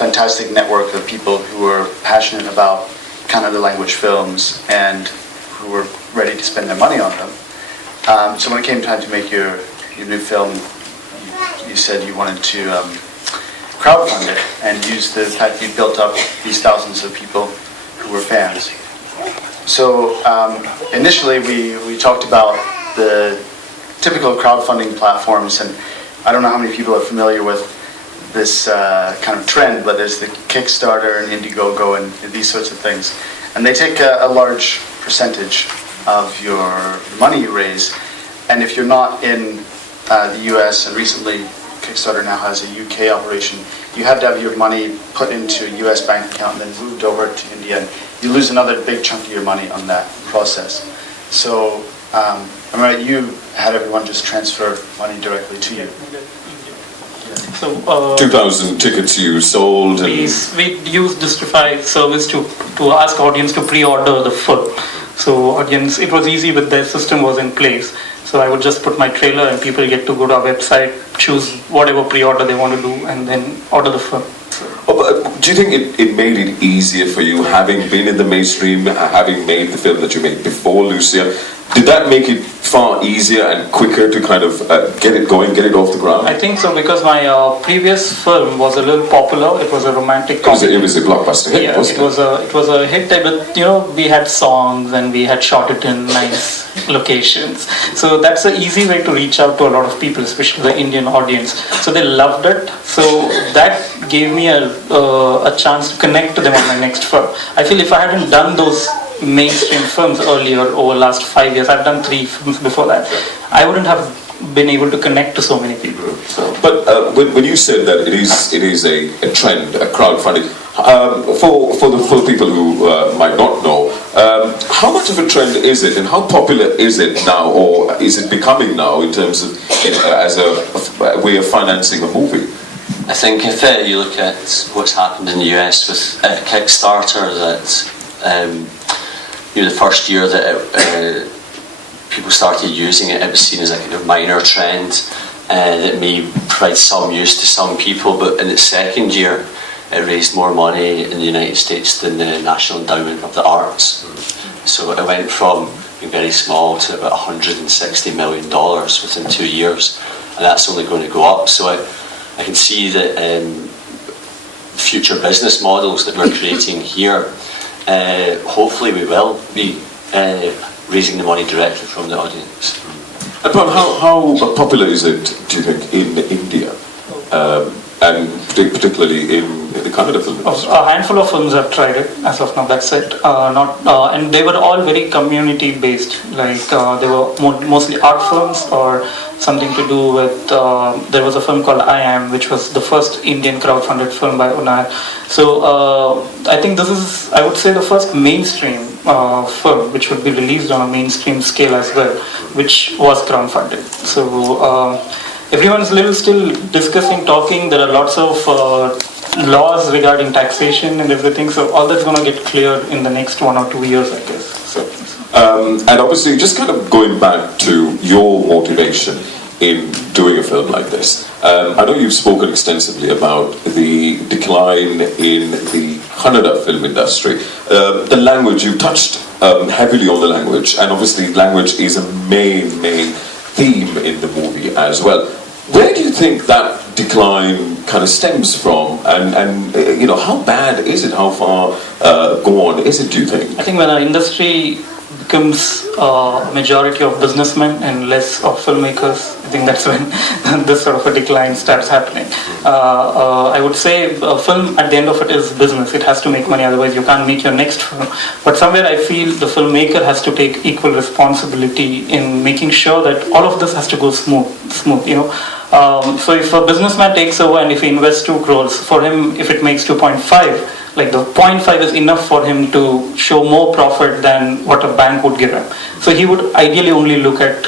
fantastic network of people who were passionate about Kannada language films and who were ready to spend their money on them. So when it came time to make your new film, you said you wanted to crowdfund it and use the fact you built up these thousands of people who were fans. So initially we talked about the typical crowdfunding platforms, and I don't know how many people are familiar with this kind of trend, but there's the Kickstarter and Indiegogo and these sorts of things. And they take a large percentage of your money you raise, and if you're not in the US, and recently Kickstarter now has a UK operation, you have to have your money put into a US bank account and then moved over to India, and you lose another big chunk of your money on that process. So, I'm right, you had everyone just transfer money directly to you. So 2,000 tickets you sold. We used Distrify service to ask audience to pre-order the film. So audience, it was easy with their system was in place. So I would just put my trailer and people get to go to our website, choose whatever pre-order they want to do, and then order the film. Do you think it made it easier for you, having been in the mainstream, having made the film that you made before Lucia? Did that make it far easier and quicker to kind of get it going, get it off the ground? I think so, because my previous film was a little popular. It was a romantic comedy. It was a blockbuster hit, yeah, wasn't it? It was a hit, but we had songs and we had shot it in nice locations. So that's an easy way to reach out to a lot of people, especially the Indian audience. So they loved it. So that gave me a chance to connect to them on my next film. I feel if I hadn't done those mainstream films earlier over the last 5 years, I've done 3 films before that, I wouldn't have been able to connect to so many people. So. But when you said that it is a trend, a crowdfunding, for the people who might not know, how much of a trend is it, and how popular is it now, or is it becoming now in terms of as a way of financing a movie? I think if you look at what's happened in the US with Kickstarter, that the first year that people started using it, it was seen as a kind of minor trend that may provide some use to some people, but in its second year it raised more money in the United States than the National Endowment of the Arts. So it went from being very small to about $160 million within 2 years, and that's only going to go up. So I can see that future business models that we're creating here, hopefully we will be raising the money directly from the audience. And how popular is it, do you think, in India, and particularly in the Kannada film industry? A handful of films have tried it as of now. That's it. And they were all very community based. Like they were mostly art films or something to do with. There was a film called I Am, which was the first Indian crowdfunded film by Unai. So I think this is, I would say, the first mainstream film which would be released on a mainstream scale as well, which was crowdfunded. So everyone's still discussing, talking. There are lots of laws regarding taxation and everything. So all that's going to get clear in the next 1 or 2 years, I guess. So. And obviously, just kind of going back to your motivation in doing a film like this, I know you've spoken extensively about the decline in the Kannada film industry. The language, you touched heavily on the language, and obviously language is a main theme in the movie as well. Where do you think that decline kind of stems from, and how bad is it? How far gone is it, do you think? I think when our industry becomes a majority of businessmen and less of filmmakers, I think that's when this sort of a decline starts happening. I would say a film, at the end of it, is business. It has to make money, otherwise you can't make your next film. But somewhere I feel the filmmaker has to take equal responsibility in making sure that all of this has to go smooth. So if a businessman takes over and if he invests 2 crores, for him, if it makes 2.5, like the 0.5 is enough for him to show more profit than what a bank would give him. So he would ideally only look at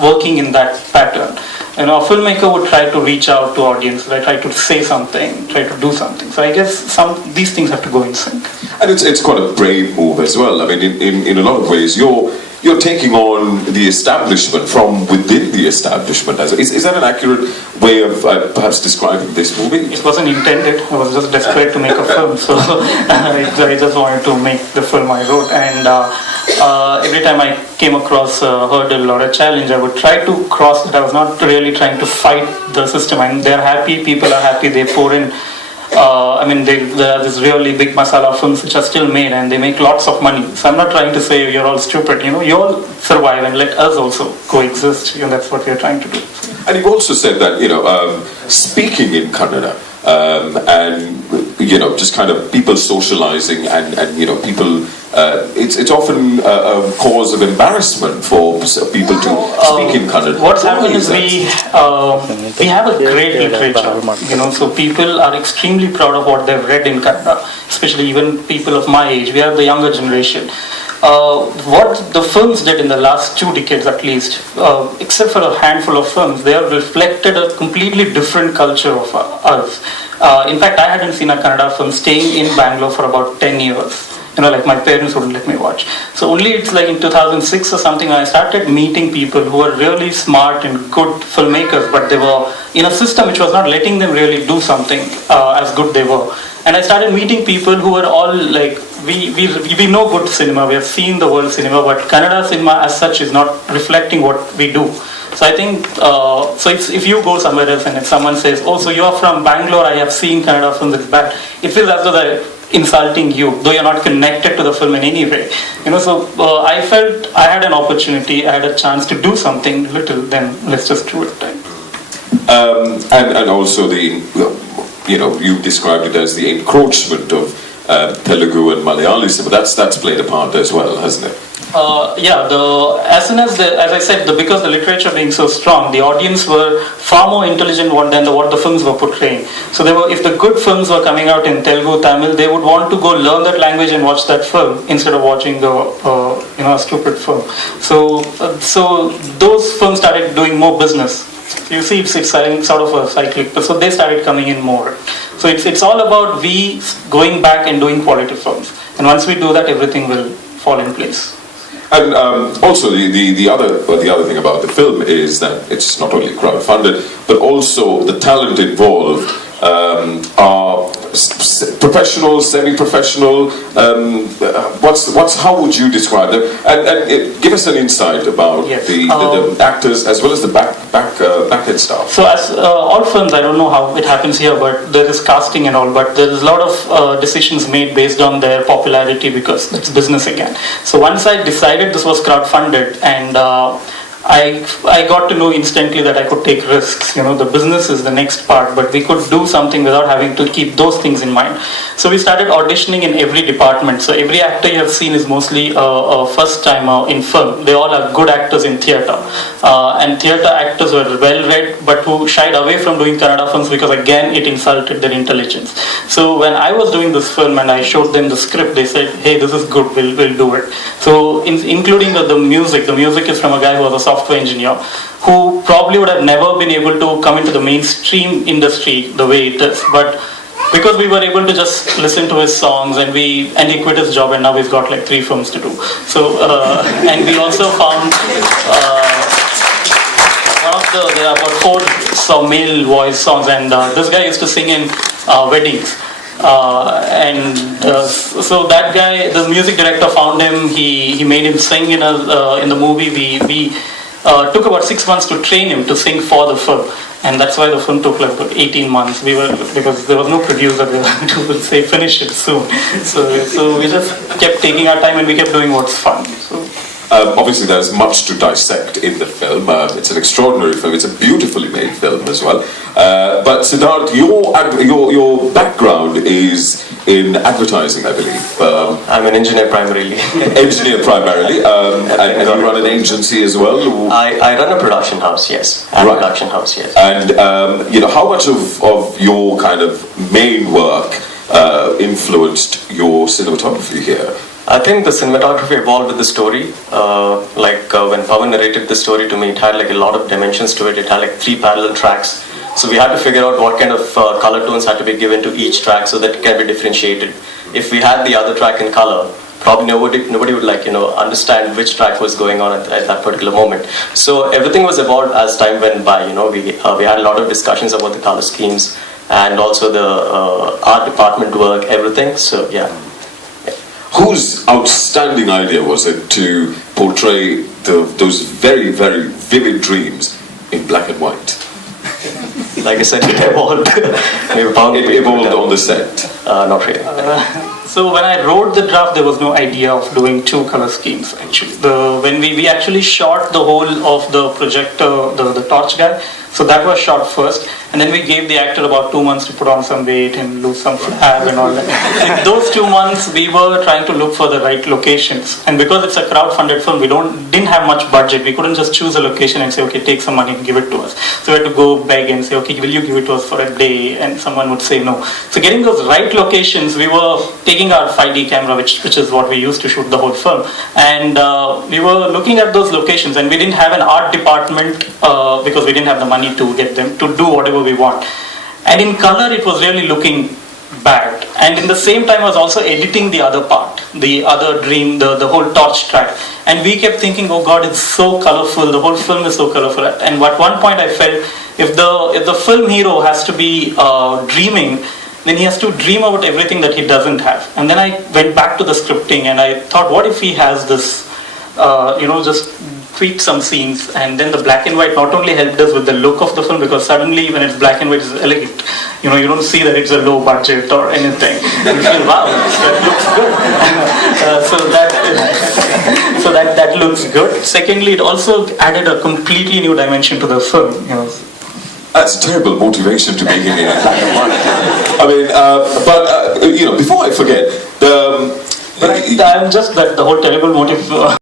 working in that pattern. A filmmaker would try to reach out to audience, right? Try to say something, try to do something. So I guess these things have to go in sync. And it's quite a brave move as well. I mean, in a lot of ways, you're you're taking on the establishment from within the establishment. Is that an accurate way of perhaps describing this movie? It wasn't intended. I was just desperate to make a film, so I just wanted to make the film I wrote. And every time I came across a hurdle or a challenge, I would try to cross it. I was not really trying to fight the system. And they're happy, people are happy, they pour in. There are these really big masala films which are still made and they make lots of money. So I'm not trying to say you're all stupid, you all survive and let us also coexist. That's what we're trying to do. And you've also said that, speaking in Kannada, and, just kind of people socializing and people, it's often a cause of embarrassment for people to speak in Kannada. What's happened is we have a great literature, so people are extremely proud of what they've read in Kannada, especially even people of my age. We are the younger generation. What the films did in the last 2 decades at least, except for a handful of films, they have reflected a completely different culture of us. In fact, I hadn't seen a Kannada film staying in Bangalore for about 10 years. My parents wouldn't let me watch. So only it's like in 2006 or something, I started meeting people who were really smart and good filmmakers, but they were in a system which was not letting them really do something as good they were. And I started meeting people who were all like, we know good cinema, we have seen the world cinema, but Kannada cinema as such is not reflecting what we do. So I think, if you go somewhere else and if someone says, oh, so you are from Bangalore, I have seen Kannada films, it's bad. It feels as though they're insulting you, though you're not connected to the film in any way. I felt I had an opportunity, I had a chance to do something little, then let's just do it. And also you described it as the encroachment of Telugu and Malayali cinema. That's played a part as well, hasn't it? As I said, because the literature being so strong, the audience were far more intelligent than what the films were portraying. So if the good films were coming out in Telugu, Tamil, they would want to go learn that language and watch that film instead of watching a stupid film. So those films started doing more business. You see, it's sort of a cyclic. So they started coming in more. So it's all about we going back and doing quality films. And once we do that, everything will fall in place. And also the other thing about the film is that it's not only crowd-funded, but also the talent involved are professional, semi-professional. How would you describe them? And give us an insight about the actors as well as the backend staff. So as all films, I don't know how it happens here, but there is casting and all, but there is a lot of decisions made based on their popularity because it's business again. So once I decided this was crowd-funded and I got to know instantly that I could take risks. The business is the next part, but we could do something without having to keep those things in mind. So we started auditioning in every department. So every actor you have seen is mostly a first-timer in film. They all are good actors in theatre. And theatre actors were well-read, but who shied away from doing Kannada films because, again, it insulted their intelligence. So when I was doing this film and I showed them the script, they said, hey, this is good, we'll do it. So including the music is from a guy who was a software engineer who probably would have never been able to come into the mainstream industry the way it is, but because we were able to just listen to his songs and he quit his job and now he's got like 3 films to do. So and we also found there are about 4 male voice songs, and this guy used to sing in weddings. So that guy, the music director found him. He made him sing in the movie. We took about 6 months to train him to sing for the film, and that's why the film took like about 18 months. Because there was no producer there who would say finish it soon. So we just kept taking our time and we kept doing what's fun. So. Obviously, there's much to dissect in the film. It's an extraordinary film. It's a beautifully made film as well. But Siddharth, your background is in advertising, I believe. I'm an engineer primarily. Engineer primarily, and you run an agency as well. I run a production house, yes. Right. Production house, yes. And how much of your kind of main work influenced your cinematography here? I think the cinematography evolved with the story. When Pawan narrated the story to me, it had like a lot of dimensions to it. It had like 3 parallel tracks. So we had to figure out what kind of color tones had to be given to each track so that it can be differentiated. If we had the other track in color, probably nobody would understand which track was going on at that particular moment. So everything was evolved as time went by. We had a lot of discussions about the color schemes and also the art department work, everything. So yeah. Whose outstanding idea was it to portray those very, very vivid dreams in black and white? Like I said, it evolved. It evolved on the set. Not really. So when I wrote the draft, there was no idea of doing two color schemes actually. When we actually shot the whole of the projector, the torch guy, so that was shot first, and then we gave the actor about 2 months to put on some weight and lose some hair and all that. In those 2 months, we were trying to look for the right locations, and because it's a crowd-funded film, we didn't have much budget. We couldn't just choose a location and say, okay, take some money and give it to us. So we had to go beg and say, okay, will you give it to us for a day? And someone would say no. So getting those right locations, we were taking our 5D camera, which is what we used to shoot the whole film, and we were looking at those locations, and we didn't have an art department because we didn't have the money to get them to do whatever we want. And in color, it was really looking bad. And in the same time, I was also editing the other part, the other dream, the whole torch track. And we kept thinking, oh God, it's so colorful. The whole film is so colorful. And at one point, I felt if the film hero has to be dreaming, then he has to dream about everything that he doesn't have. And then I went back to the scripting, and I thought, what if he has this, just tweak some scenes, and then the black and white not only helped us with the look of the film, because suddenly when it's black and white, it's elegant. You don't see that it's a low budget or anything. You feel, wow, that looks good. So that looks good. Secondly, it also added a completely new dimension to the film. That's terrible motivation to making it in black and white. I mean, before I forget, I'm just that the whole terrible motive.